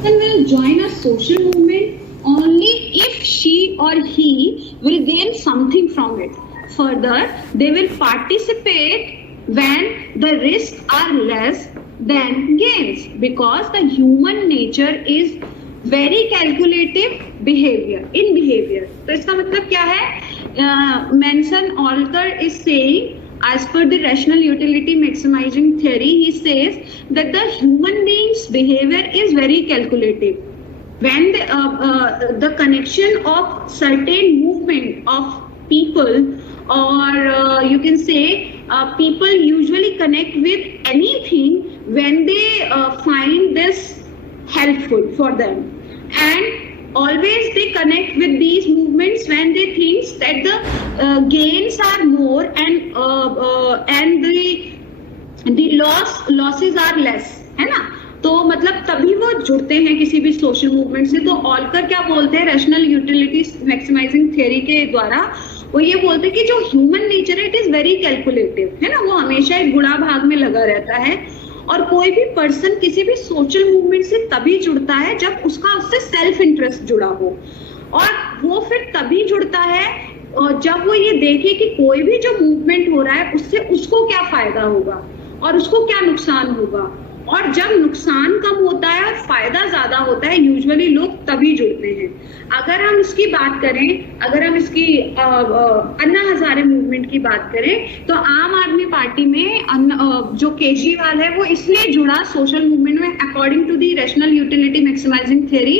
person will join a social movement only if she or he will gain something from it. Further, they will participate when the risks are less than gains, because the human nature is very calculative behavior. तो इसका मतलब क्या है? Manson Alter is saying, as per the rational utility maximizing theory, he says that the human being's behavior is very calculative. When the connection of certain movement of people, or you can say people usually connect with anything when they find this helpful for them, and always they connect with these movements when they think that the gains are more and the losses are less, है ना? तो मतलब तभी वो जुड़ते हैं किसी भी सोशल मूवमेंट से. तो ऑल्कर क्या बोलते हैं रैशनल यूटिलिटी मैक्सिमाइजिंग थ्योरी के द्वारा? वो ये बोलते हैं कि जो ह्यूमन नेचर है इट इज वेरी कैलकुलेटिव, है ना? वो हमेशा एक गुणा भाग में लगा रहता है, और कोई भी पर्सन किसी भी सोशल मूवमेंट से तभी जुड़ता है जब उसका उससे सेल्फ इंटरेस्ट जुड़ा हो, और वो फिर तभी जुड़ता है जब वो ये देखे कि कोई भी जो मूवमेंट हो रहा है उससे उसको क्या फायदा होगा और उसको क्या नुकसान होगा. और जब नुकसान कम होता है और फायदा ज्यादा होता है, यूजुअली लोग तभी जुड़ते हैं. अगर हम इसकी बात करें, अगर हम इसकी अन्ना हजारे मूवमेंट की बात करें, तो आम आदमी पार्टी में जो केजरीवाल है वो इसलिए जुड़ा सोशल मूवमेंट में according to the rational utility maximising theory,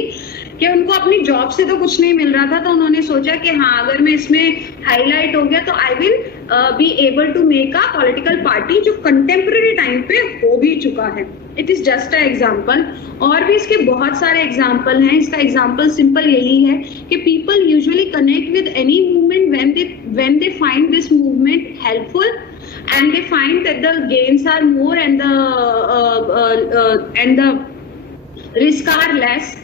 कि उनको अपनी जॉब से तो कुछ नहीं मिल रहा था, तो उन्होंने सोचा कि हाँ अगर मैं इसमें हाईलाइट हो गया तो I will be able to make a political party जो कंटेम्प्रेरी टाइम पे हो भी चुका है. It is just a example. और भी इसके बहुत सारे एग्जाम्पल हैं. इसका एग्जाम्पल सिंपल यही है कि people usually connect with any movement when they find this movement helpful and they find that the gains are more and the risk are less,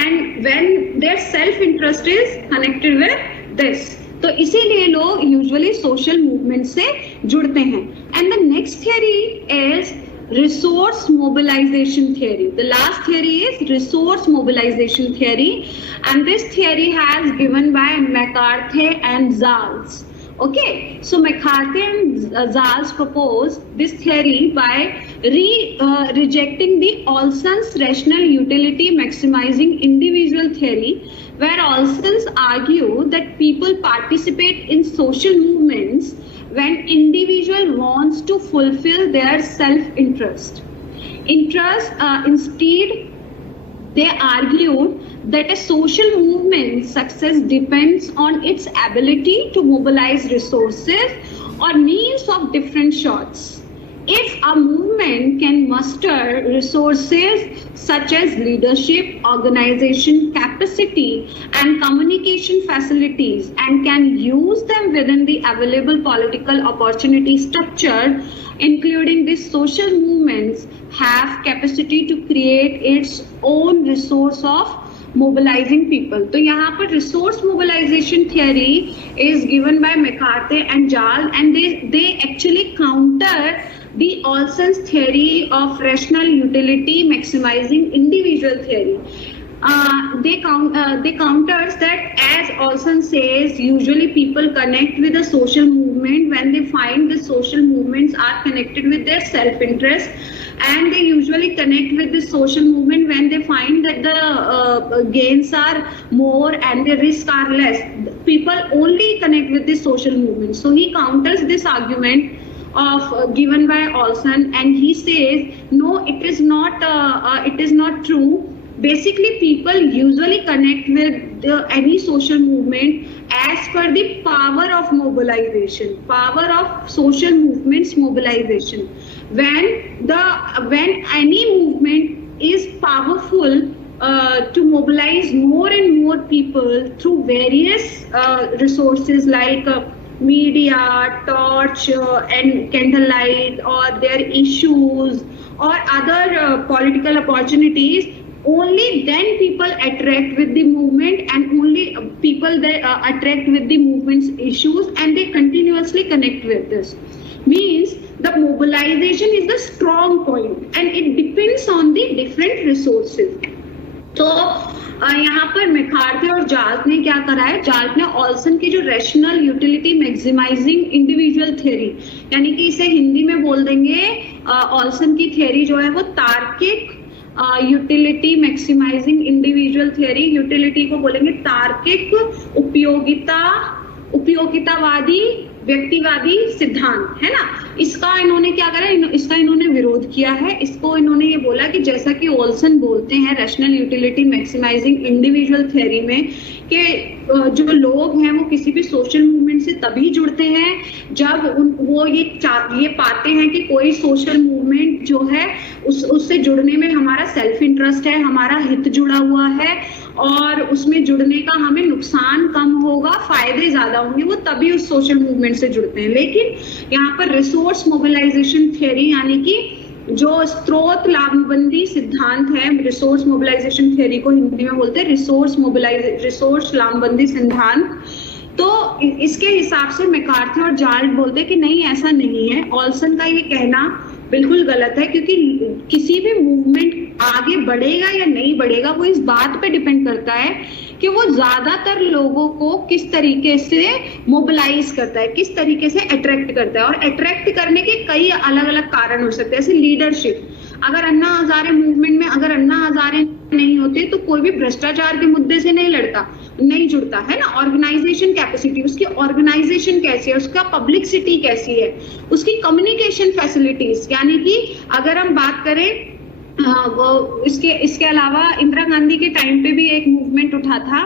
and when their self interest is connected with this. तो इसीलिए लोग usually social movement से जुड़ते हैं. And the next theory is resource mobilization theory. The last theory is resource mobilization theory, and this theory has given by McCarthy and Zals. Okay, so McCarthy and Zals proposed this theory by rejecting the Olson's rational utility maximizing individual theory, where Olson's argue that people participate in social movements when individual wants to fulfill their self-interest. Instead, they argued that a social movement success depends on its ability to mobilize resources or means of different sorts. If a movement can muster resources such as leadership, organization capacity, and communication facilities, and can use them within the available political opportunity structure, including these social movements have capacity to create its own resource of mobilizing people. तो यहाँ पर resource mobilization theory is given by McCarthy and Jal, and they actually counter the Olson's theory of rational utility maximizing individual theory. They counters that, as Olson says, usually people connect with a social movement when they find the social movements are connected with their self-interest, and they usually connect with the social movement when they find that the gains are more and the risks are less. People only connect with the social movement. So he counters this argument of given by Olson, and he says no, it is not true. Basically, people usually connect with any social movement as per the power of mobilization, power of social movements mobilization. When any movement is powerful to mobilize more and more people through various resources like media, torch, and candlelight, or their issues or other political opportunities, only then people attract with the movement, and only people that attract with the movement's issues, and they continuously connect with this. Means the mobilization is the strong point, and it depends on the different resources. तो यहाँ पर McCarthy और जाल्ट ने क्या करा है, जाल्ट ने Olson की जो rational utility maximising individual theory, यानी कि इसे हिंदी में बोल देंगे ऑल्सन की थ्योरी जो है वो तार्किक utility maximising individual theory, utility को बोलेंगे तार्किक उपयोगितावादी व्यक्तिवादी सिद्धांत, है ना। इसका इन्होंने क्या करा, इसका इन्होंने विरोध किया है। इसको इन्होंने ये बोला कि जैसा कि ओल्सन बोलते हैं rational utility maximising individual theory में कि जो लोग हैं वो किसी भी सोशल मूवमेंट से तभी जुड़ते हैं जब वो ये पाते हैं कि कोई सोशल मूवमेंट जो है उससे जुड़ने में हमारा सेल्फ इंटरेस्ट है, हमारा हित जुड़ा हुआ है और उसमें जुड़ने का हमें नुकसान कम होगा, फायदे ज्यादा होंगे, वो तभी उस सोशल मूवमेंट से जुड़ते हैं। लेकिन यहाँ पर रिसोर्स मोबिलाइजेशन थ्योरी यानी कि जो स्रोत लामबंदी सिद्धांत है, रिसोर्स मोबिलाइजेशन थ्योरी को हिंदी में बोलते हैं रिसोर्स लामबंदी सिद्धांत, तो इसके हिसाब से मैकार्थी और जाल्ट बोलते हैं कि नहीं ऐसा नहीं है। ऑल्सन का ये कहना बिल्कुल गलत है क्योंकि किसी भी मूवमेंट आगे बढ़ेगा या नहीं बढ़ेगा वो इस बात पे डिपेंड करता है कि वो ज्यादातर लोगों को किस तरीके से मोबिलाइज करता है, किस तरीके से अट्रैक्ट करता है। और अट्रैक्ट करने के कई अलग अलग कारण हो सकते हैं, जैसे लीडरशिप। अगर अन्ना हजारे मूवमेंट में अगर अन्ना हजारे नहीं होते तो कोई भी भ्रष्टाचार के मुद्दे से नहीं जुड़ता, है ना। ऑर्गेनाइजेशन कैपेसिटी, उसकी ऑर्गेनाइजेशन कैसी है, उसका पब्लिसिटी कैसी है, उसकी कम्युनिकेशन फैसिलिटीज, यानी कि अगर हम बात करें वो इसके अलावा इंदिरा गांधी के टाइम पे भी एक मूवमेंट उठा था,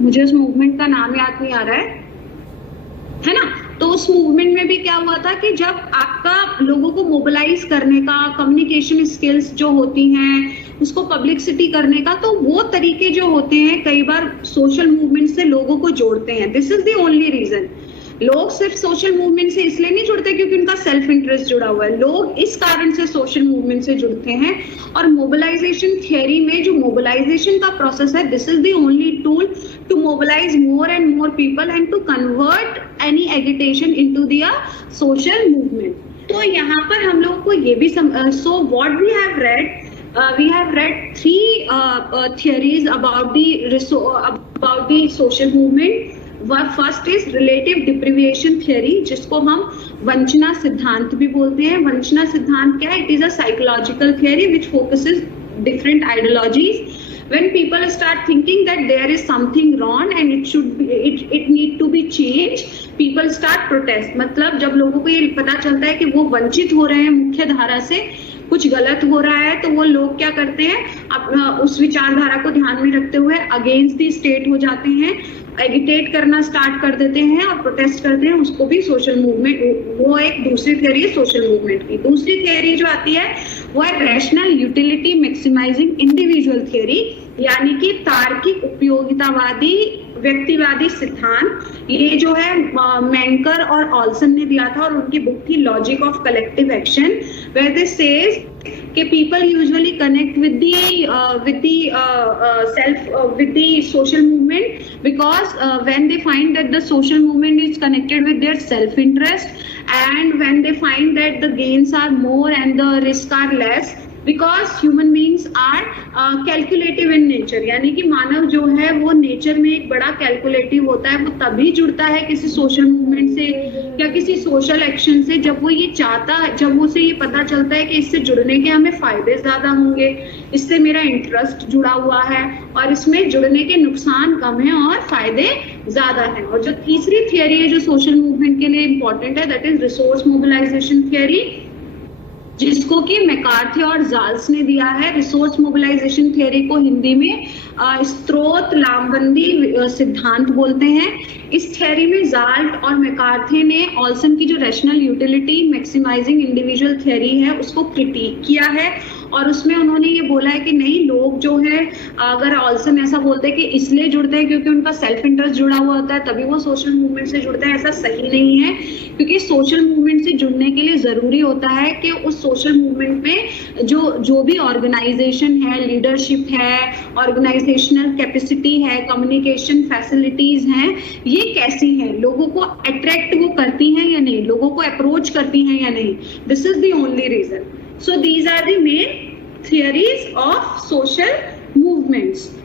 मुझे उस मूवमेंट का नाम याद नहीं आ रहा है ना। तो उस मूवमेंट में भी क्या हुआ था कि जब आपका लोगों को मोबिलाइज करने का, कम्युनिकेशन स्किल्स जो होती हैं उसको पब्लिसिटी करने का, तो वो तरीके जो होते हैं कई बार सोशल मूवमेंट से लोगों को जोड़ते हैं। This is the only reason. लोग सिर्फ सोशल मूवमेंट से इसलिए नहीं जुड़ते क्योंकि उनका सेल्फ इंटरेस्ट जुड़ा हुआ है, लोग इस कारण से सोशल मूवमेंट से जुड़ते हैं। और मोबिलाइजेशन थियरी में जो मोबिलाइजेशन का प्रोसेस है, this is the only tool to mobilise more and more people and to convert any agitation into the social movement. तो यहाँ पर हम लोग को ये भी so what we have read, we have read three theories about the social movement. First is relative deprivation theory, जिसको हम वंचना सिद्धांत भी बोलते हैं। वंचना सिद्धांत क्या है? It is a psychological theory which focuses different ideologies. When people start thinking that there is something wrong and it need to be changed, people start protest. मतलब जब लोगों को ये पता चलता है कि वो वंचित हो रहे हैं मुख्य धारा से, कुछ गलत हो रहा है, तो वो लोग क्या करते हैं, उस विचारधारा को ध्यान में रखते हुए अगेंस्ट द स्टेट हो जाते हैं, एगिटेट करना स्टार्ट कर देते हैं और प्रोटेस्ट करते हैं। उसको भी सोशल मूवमेंट, वो एक दूसरी थियरी है सोशल मूवमेंट की। दूसरी थियरी जो आती है वो है rational utility maximising individual theory, यानी कि तार्किक उपयोगितावादी व्यक्तिवादी सिद्धांत। ये जो है मैंकर और ऑल्सन ने दिया था और उनकी बुक थी logic of collective action, where they says कि people usually connect with the social movement because when they find that the social movement is connected with their self interest and when they find that the gains are more and the risks are less, because human beings are calculative in nature, यानी कि मानव जो है वो nature में एक बड़ा calculative होता है। वो तभी जुड़ता है किसी सोशल मूवमेंट से या किसी सोशल एक्शन से जब वो ये चाहता है, जब उसे ये पता चलता है कि इससे जुड़ने के हमें फायदे ज्यादा होंगे, इससे मेरा इंटरेस्ट जुड़ा हुआ है और इसमें जुड़ने के नुकसान कम है और फायदे ज्यादा है। और जो तीसरी थियरी है जो सोशल मूवमेंट के लिए इंपॉर्टेंट है, that is resource mobilisation theory, जिसको कि मैकार्थी और जाल्स ने दिया है। रिसोर्स मोबिलाइजेशन थियरी को हिंदी में स्रोत लामबंदी सिद्धांत बोलते हैं। इस थियरी में जाल्ट और मैकार्थी ने ऑल्सन की जो rational utility maximising individual theory है उसको क्रिटिक किया है और उसमें उन्होंने ये बोला है कि नहीं, लोग जो है, अगर ऑल्सन ऐसा बोलते हैं कि इसलिए जुड़ते हैं क्योंकि उनका सेल्फ इंटरेस्ट जुड़ा हुआ होता है तभी वो सोशल मूवमेंट से जुड़ते हैं, ऐसा सही नहीं है। क्योंकि सोशल मूवमेंट से जुड़ने के लिए जरूरी होता है कि उस सोशल मूवमेंट में जो भी ऑर्गेनाइजेशन है, लीडरशिप है, ऑर्गेनाइजेशनल कैपेसिटी है, कम्युनिकेशन फैसिलिटीज हैं, ये कैसी हैं, लोगों को अट्रैक्ट वो करती हैं या नहीं, लोगों को अप्रोच करती हैं या नहीं। This is the only reason. So these are the main theories of social movements.